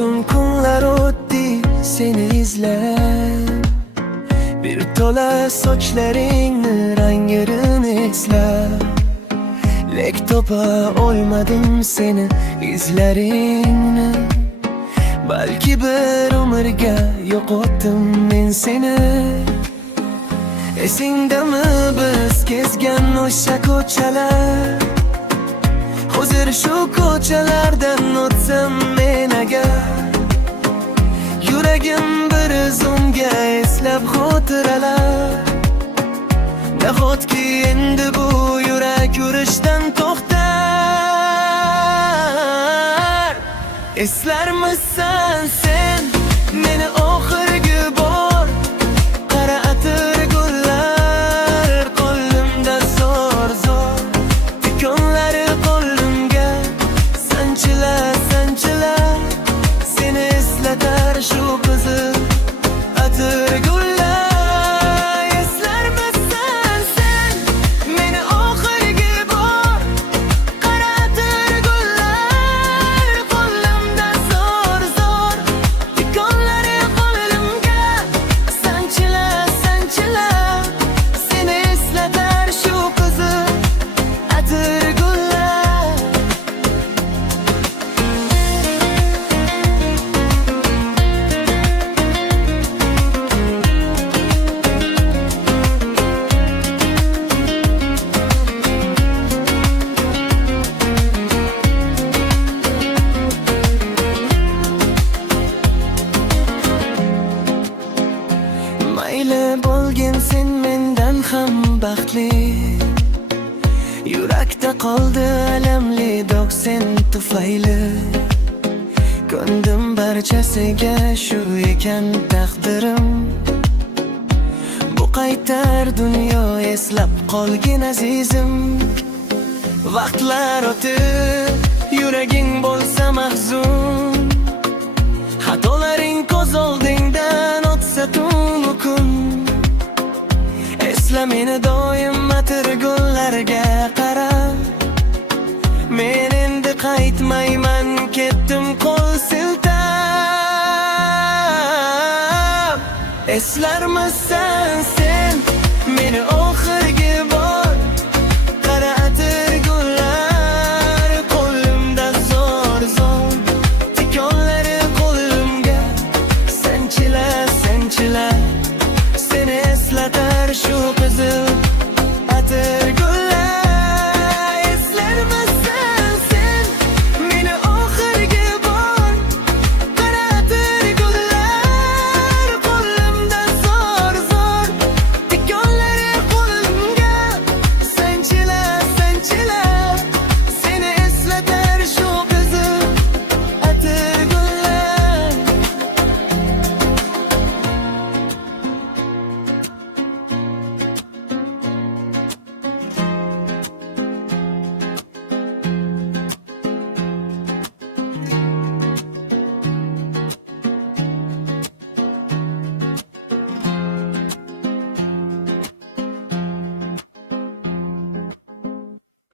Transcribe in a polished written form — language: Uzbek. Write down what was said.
Uzun kunlar o'tdi seni izlab, bir to'la sochlaringni rangini eslab, lek topa olmadim seni izlaringni. Balki bir umrga yo'qotdim men seni. Esingdami biz kezgan o'sha ko'chalar? Hozir shu ko'chalardan o'tsam men agar, yuragim bir zumga eslab xotiralar. Nahotki endi bu yurak urishdan to'xtar? Eslarmisan sen meni oxirgi bor? Qara atir gullar qo'limda zo'r zo'r, tikonlari qo'limga sanchilar sanchilar, seni eslatar shu qizil atir gullar. Eslarmisan sen meni oxirgi bor? Qara atir gullar qo'limda zo'r zo'r, tikonlari qo'limga sanchilar sanchilar, seni eslatar shu qizil atir gullar. Mayli bo'lgin sen mendan ham baxtli, yurakda qoldi alamli dog' sen tufayli. Ko'ndim barchasiga shu ekan taqdirim, bu qaytar dunyo eslab qolgin azizim. Vaqtlar o'tib yuraging bo'lsa mahzun, xatolaring ko'z oldingdan o'tsa tunu kun. Esla meni doim atir gullarga qarab, men endi qaytmayman, ketdim qo'l siltab. Eslarmisan